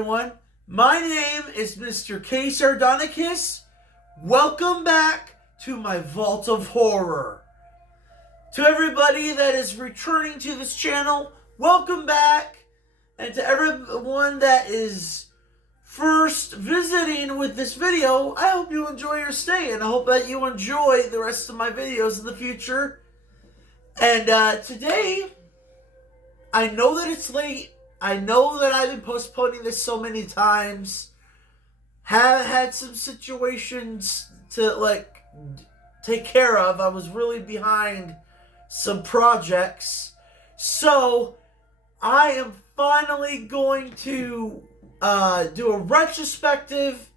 everyone. My name is Mr. K. Sardonicus. Welcome back to my Vault of Horror. To everybody that is returning to this channel, welcome back. And to everyone that is first visiting with this video, I hope you enjoy your stay, and I hope that you enjoy the rest of my videos in the future. And today, I know that it's late. I know that I've been postponing this so many times. Have had some situations to take care of. I was really behind some projects. So I am finally going to do a retrospective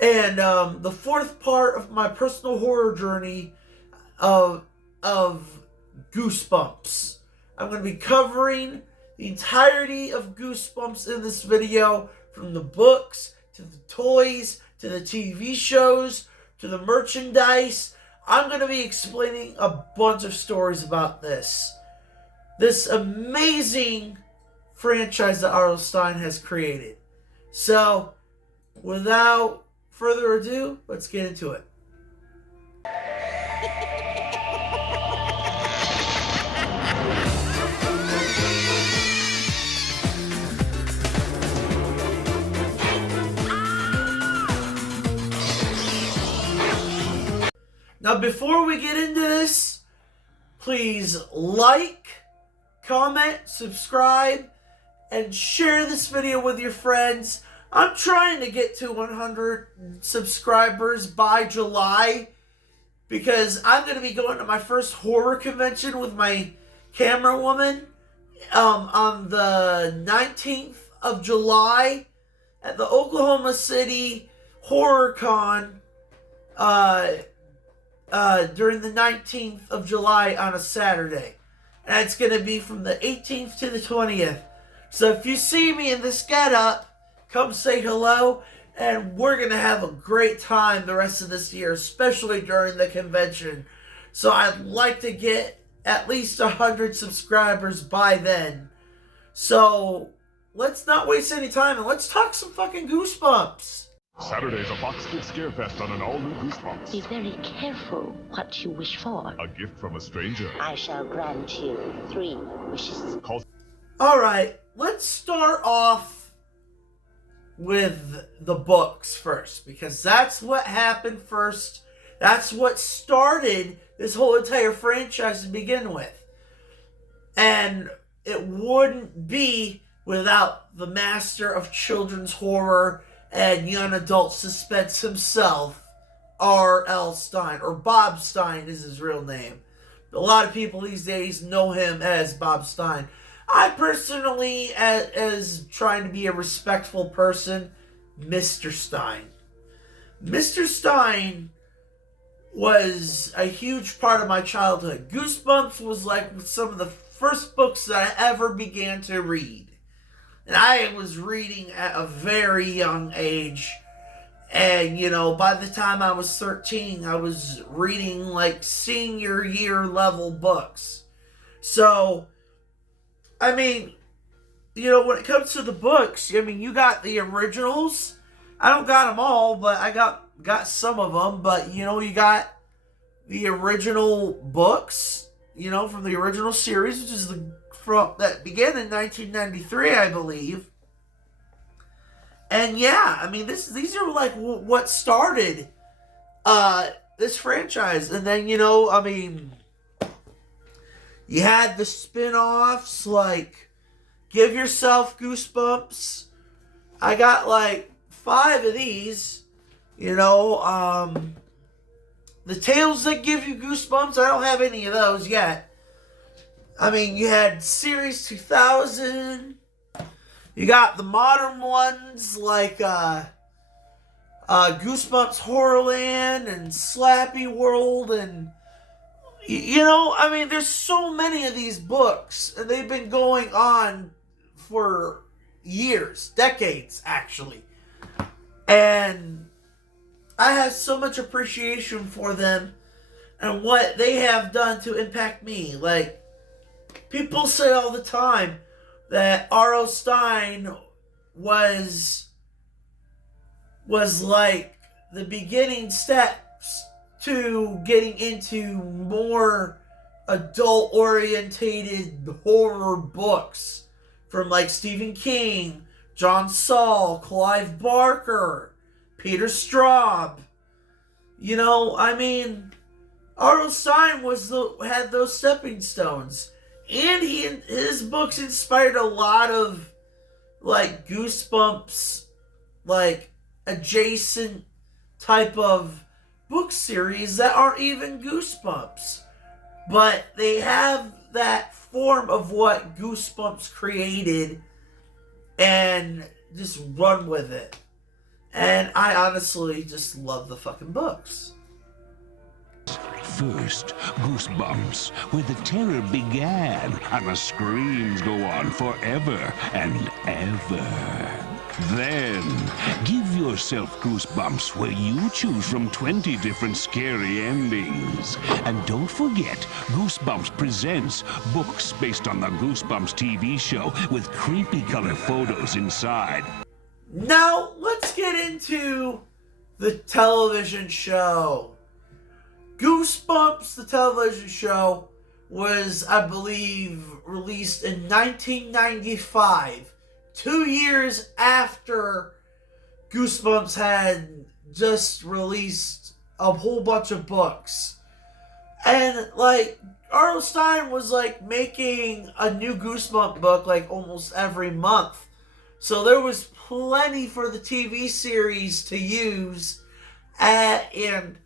and the fourth part of my personal horror journey of Goosebumps. I'm going to be covering the entirety of Goosebumps in this video, from the books, to the toys, to the TV shows, to the merchandise. I'm going to be explaining a bunch of stories about this amazing franchise that R.L. Stine has created. So, without further ado, let's get into it. Now, before we get into this, please like, comment, subscribe, and share this video with your friends. I'm trying to get to 100 subscribers by July, because I'm going to be going to my first horror convention with my camera woman on the 19th of July at the Oklahoma City Horror Con during the 19th of July on a Saturday. And it's going to be from the 18th to the 20th. So if you see me in this getup, come say hello, and we're going to have a great time the rest of this year, especially during the convention. So I'd like to get at least 100 subscribers by then. So let's not waste any time, and let's talk some fucking Goosebumps. Saturday's a Box Kid Scare Fest on an all-new Goosebumps. Be very careful what you wish for. A gift from a stranger. I shall grant you 3 wishes. Alright, let's start off with the books first, because that's what happened first. That's what started this whole entire franchise to begin with. And it wouldn't be without the master of children's horror and young adult suspense himself, R.L. Stine, or Bob Stine is his real name. A lot of people these days know him as Bob Stine. I personally, as trying to be a respectful person, Mr. Stine. Mr. Stine was a huge part of my childhood. Goosebumps was like some of the first books that I ever began to read. And I was reading at a very young age. And, by the time I was 13, I was reading like senior year level books. So, when it comes to the books, you got the originals. I don't got them all, but I got some of them. But, you got the original books, from the original series, which is that began in 1993, I believe. And yeah, these are like what started this franchise. And then, you had the spin-offs like Give Yourself Goosebumps. I got like 5 of these. The Tales That Give You Goosebumps, I don't have any of those yet. You had Series 2000. You got the modern ones like Goosebumps Horrorland and Slappy World. And, there's so many of these books. And they've been going on for years, decades, actually. And I have so much appreciation for them and what they have done to impact me. Like, people say all the time that R.L. Stine was like the beginning steps to getting into more adult orientated horror books from like Stephen King, John Saul, Clive Barker, Peter Straub. You know, I mean, R.L. Stine had those stepping stones, and his books inspired a lot of like Goosebumps, like adjacent type of book series that aren't even Goosebumps, but they have that form of what Goosebumps created and just run with it. And I honestly just love the fucking books. First, Goosebumps, where the terror began, and the screams go on forever and ever. Then, give yourself Goosebumps, where you choose from 20 different scary endings. And don't forget, Goosebumps presents books based on the Goosebumps TV show with creepy color photos inside. Now, let's get into the television show. Goosebumps, the television show, was, I believe, released in 1995, 2 years after Goosebumps had just released a whole bunch of books. And, like, R.L. Stine was, like, making a new Goosebump book, like, almost every month. So there was plenty for the TV series to use, and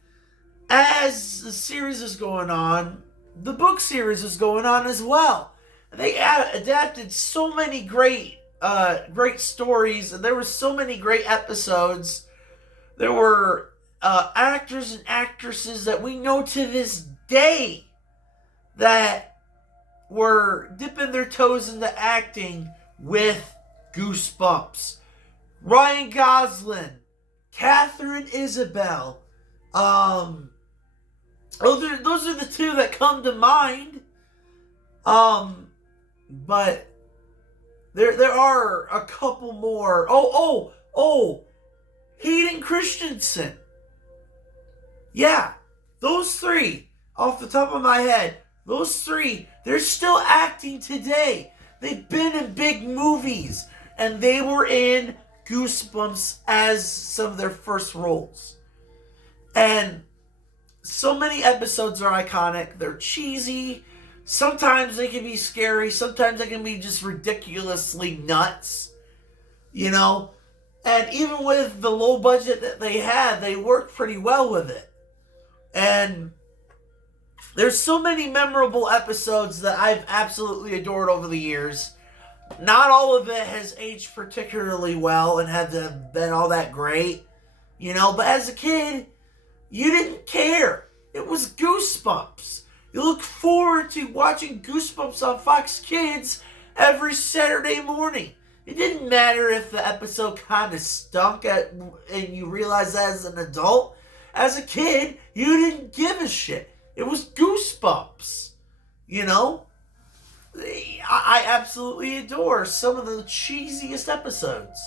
as the series is going on, the book series is going on as well. They adapted so many great stories, and there were so many great episodes. There were actors and actresses that we know to this day that were dipping their toes into acting with Goosebumps. Ryan Gosling, Catherine Isabel. Those are the two that come to mind. But there are a couple more. Hayden Christensen. Yeah, those three off the top of my head. Those three, they're still acting today. They've been in big movies, and they were in Goosebumps as some of their first roles. And so many episodes are iconic. They're cheesy. Sometimes they can be scary. Sometimes they can be just ridiculously nuts. You know? And even with the low budget that they had, they worked pretty well with it. And there's so many memorable episodes that I've absolutely adored over the years. Not all of it has aged particularly well and have been all that great. You know? But as a kid, you didn't care. It was Goosebumps. You look forward to watching Goosebumps on Fox Kids every Saturday morning. It didn't matter if the episode kind of stunk and you realized that as an adult. As a kid, you didn't give a shit. It was Goosebumps. You know? I absolutely adore some of the cheesiest episodes.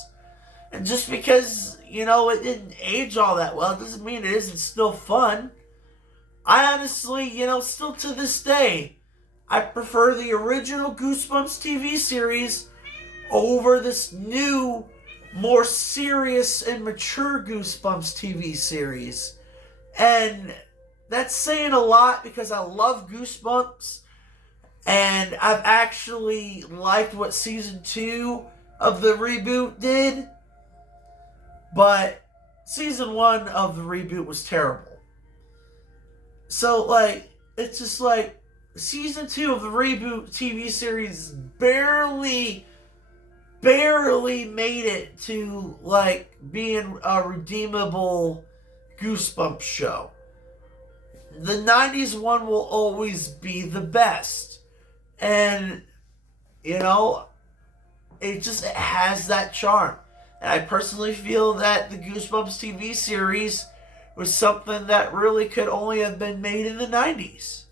And just because, you know, it didn't age all that well, it doesn't mean it isn't still fun. I honestly, you know, still to this day, I prefer the original Goosebumps TV series over this new, more serious and mature Goosebumps TV series. And that's saying a lot because I love Goosebumps. And I've actually liked what season 2 of the reboot did. But season 1 of the reboot was terrible. So, like, it's just like season 2 of the reboot TV series barely made it to, like, being a redeemable Goosebumps show. The 90s one will always be the best. And, you know, it has that charm. And I personally feel that the Goosebumps TV series was something that really could only have been made in the 90s.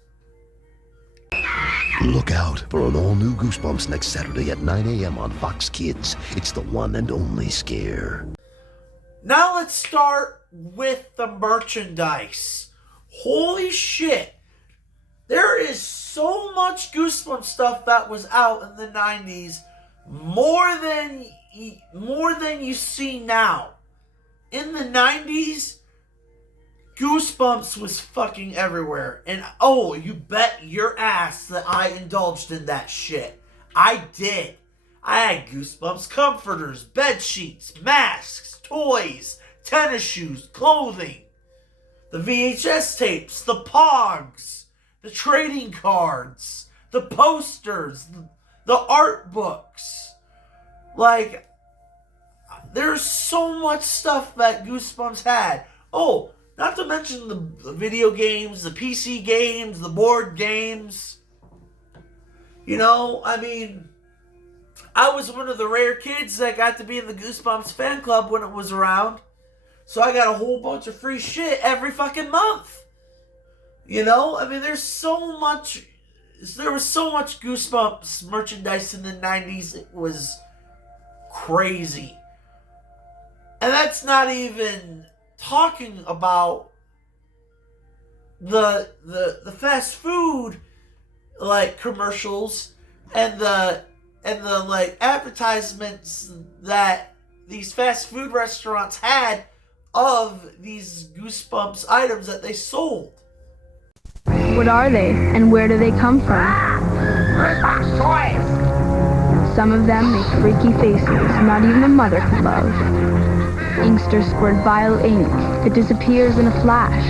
Look out for an all-new Goosebumps next Saturday at 9 a.m. on Fox Kids. It's the one and only scare. Now let's start with the merchandise. Holy shit. There is so much Goosebumps stuff that was out in the 90s. More than you see now. In the 90s, Goosebumps was fucking everywhere. And oh, you bet your ass that I indulged in that shit. I did. I had Goosebumps comforters, bed sheets, masks, toys, tennis shoes, clothing, the VHS tapes, the Pogs, the trading cards, the posters, the art books. Like, there's so much stuff that Goosebumps had. Oh, not to mention the video games, the PC games, the board games. You know, I mean, I was one of the rare kids that got to be in the Goosebumps fan club when it was around. So I got a whole bunch of free shit every fucking month. You know, I mean, there was so much Goosebumps merchandise in the 90s. It was crazy. And that's not even talking about the fast food like commercials and the like advertisements that these fast food restaurants had of these Goosebumps items that they sold. What are they, and where do they come from? Some of them make freaky faces not even a mother could love. Inksters squirt vile ink that disappears in a flash.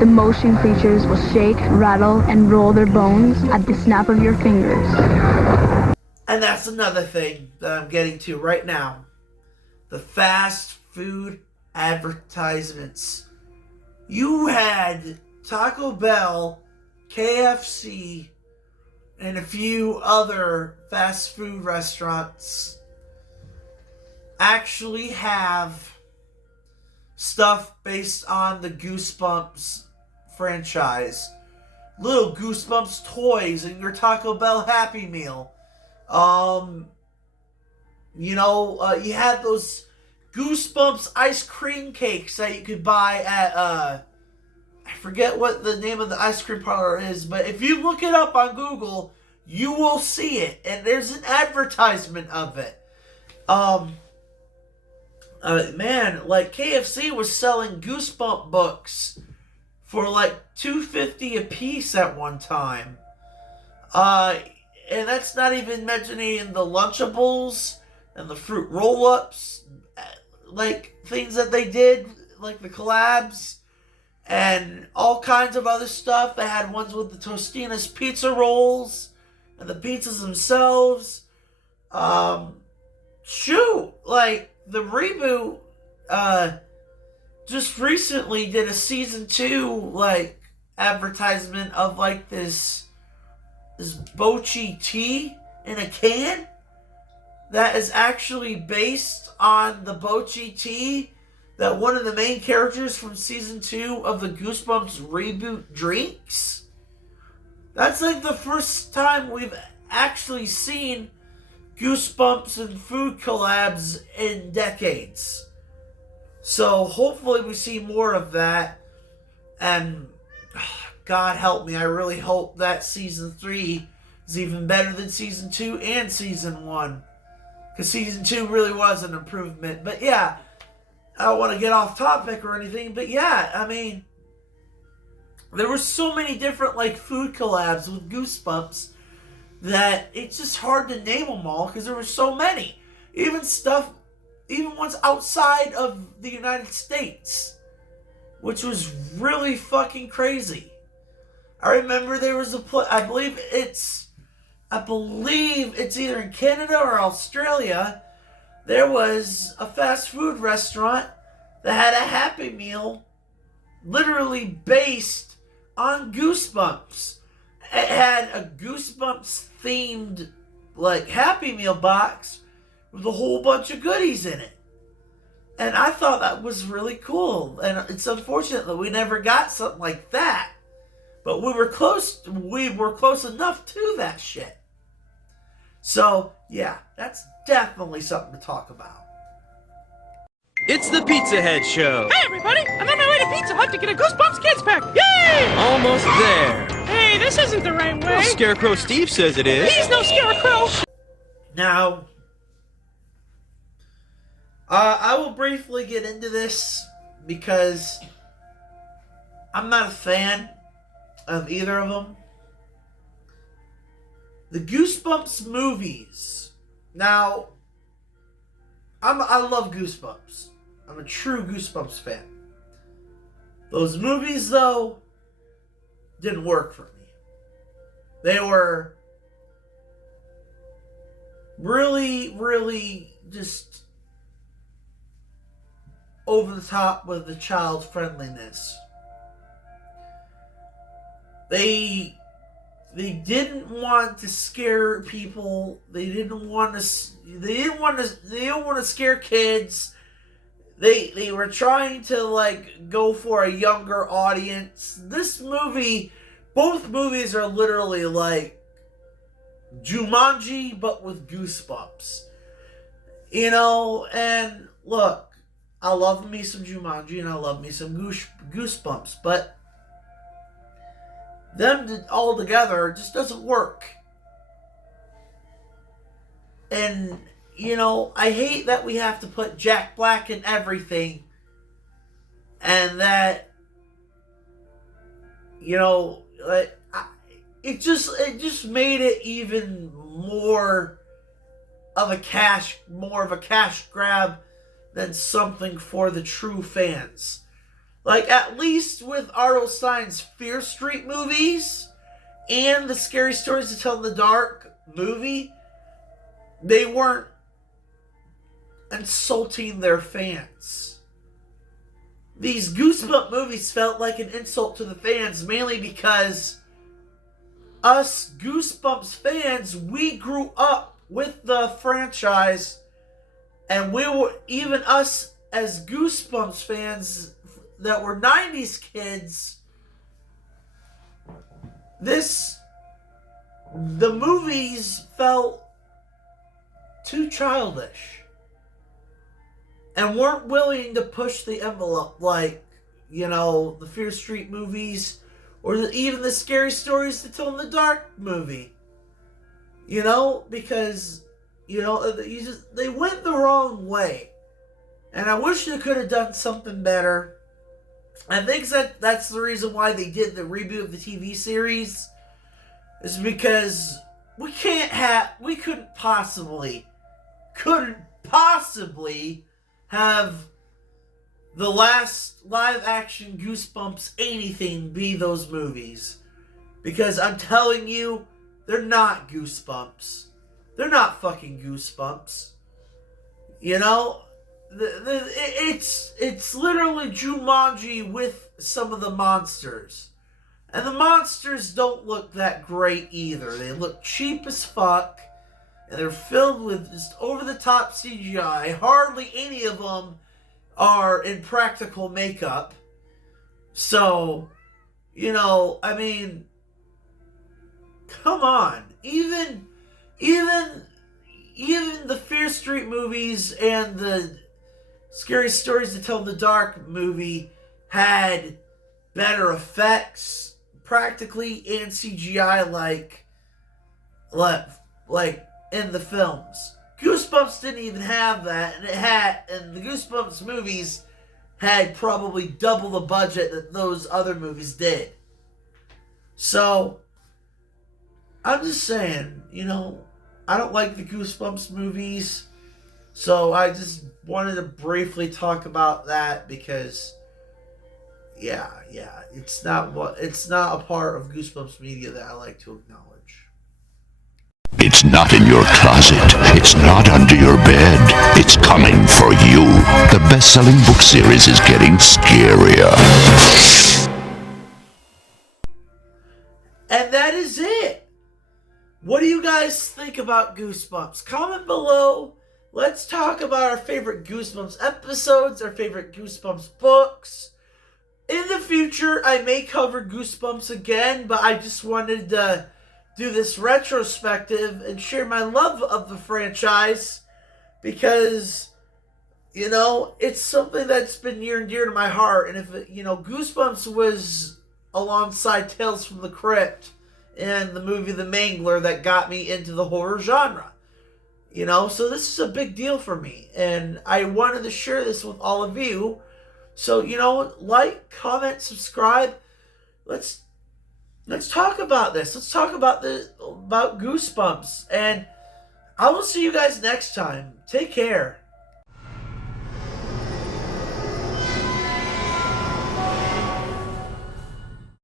The motion creatures will shake, rattle, and roll their bones at the snap of your fingers. And that's another thing that I'm getting to right now. The fast food advertisements. You had Taco Bell, KFC, and a few other fast food restaurants actually have stuff based on the Goosebumps franchise. Little Goosebumps toys in your Taco Bell Happy Meal. You had those Goosebumps ice cream cakes that you could buy at, I forget what the name of the ice cream parlor is, but if you look it up on Google, you will see it, and there's an advertisement of it. Like KFC was selling Goosebump books for like $2.50 a piece at one time. And that's not even mentioning the Lunchables and the fruit roll-ups, like things that they did, like the collabs, and all kinds of other stuff. They had ones with the Tostina's pizza rolls and the pizzas themselves. Like the reboot just recently did a season 2 like advertisement of like this Bochi tea in a can that is actually based on the Bochi tea that one of the main characters from season 2 of the Goosebumps reboot drinks. That's like the first time we've actually seen Goosebumps and food collabs in decades. So hopefully we see more of that. And God help me, I really hope that season 3 is even better than season 2 and season 1. Because season 2 really was an improvement. But yeah, I don't want to get off topic or anything, but yeah, I mean, there were so many different like food collabs with Goosebumps that it's just hard to name them all because there were so many. Even ones outside of the United States, which was really fucking crazy. I remember there was I believe it's either in Canada or Australia. There was a fast food restaurant that had a Happy Meal literally based on Goosebumps. It had a Goosebumps themed like Happy Meal box with a whole bunch of goodies in it. And I thought that was really cool. And it's unfortunate that we never got something like that. But but we were close enough to that shit. So, yeah, that's definitely something to talk about. It's the Pizza Head Show. Hey everybody, I'm on my way to Pizza Hut to get a Goosebumps Kids Pack. Yay! Almost there. Hey, this isn't the right way. Well, Scarecrow Steve says it is. He's no scarecrow. Now, I will briefly get into this because I'm not a fan of either of them. The Goosebumps movies. Now, I love Goosebumps. I'm a true Goosebumps fan. Those movies, though, didn't work for me. They were really, really just over the top with the child friendliness. They didn't want to scare people. They didn't want to scare kids. They were trying to like go for a younger audience. Both movies are literally like Jumanji but with Goosebumps. You know, and look, I love me some Jumanji and I love me some Goosebumps, but them all together just doesn't work. And, you know, I hate that we have to put Jack Black in everything. And that, you know, it just made it even more of a cash grab than something for the true fans. Like, at least with R.L. Stine's Fear Street movies and the Scary Stories to Tell in the Dark movie, they weren't insulting their fans. These Goosebumps movies felt like an insult to the fans, mainly because us Goosebumps fans, we grew up with the franchise, and even us as Goosebumps fans that were 90s kids, the movies felt too childish and weren't willing to push the envelope like, you know, the Fear Street movies or even the Scary Stories to Tell in the Dark movie. You know, because, you know, they went the wrong way. And I wish they could have done something better. I think that's the reason why they did the reboot of the TV series, is because we couldn't possibly have the last live action Goosebumps anything be those movies. Because I'm telling you, they're not Goosebumps. They're not fucking Goosebumps. You know? It's literally Jumanji with some of the monsters. And the monsters don't look that great either. They look cheap as fuck. And they're filled with just over-the-top CGI. Hardly any of them are in practical makeup. So, you know, I mean, come on. Even the Fear Street movies and the Scary Stories to Tell in the Dark movie had better effects, practically, and CGI like in the films. Goosebumps didn't even have that, and the Goosebumps movies had probably double the budget that those other movies did. So, I'm just saying, you know, I don't like the Goosebumps movies, so I just wanted to briefly talk about that because, yeah, it's not a part of Goosebumps media that I like to acknowledge. It's not in your closet. It's not under your bed. It's coming for you. The best-selling book series is getting scarier. And that is it. What do you guys think about Goosebumps? Comment below. Let's talk about our favorite Goosebumps episodes, our favorite Goosebumps books. in the future, I may cover Goosebumps again, but I just wanted to do this retrospective and share my love of the franchise because, you know, it's something that's been near and dear to my heart. And if, Goosebumps was alongside Tales from the Crypt and the movie The Mangler that got me into the horror genre. So this is a big deal for me. And I wanted to share this with all of you. So, like, comment, subscribe. Let's talk about this. Let's talk about Goosebumps. And I will see you guys next time. Take care.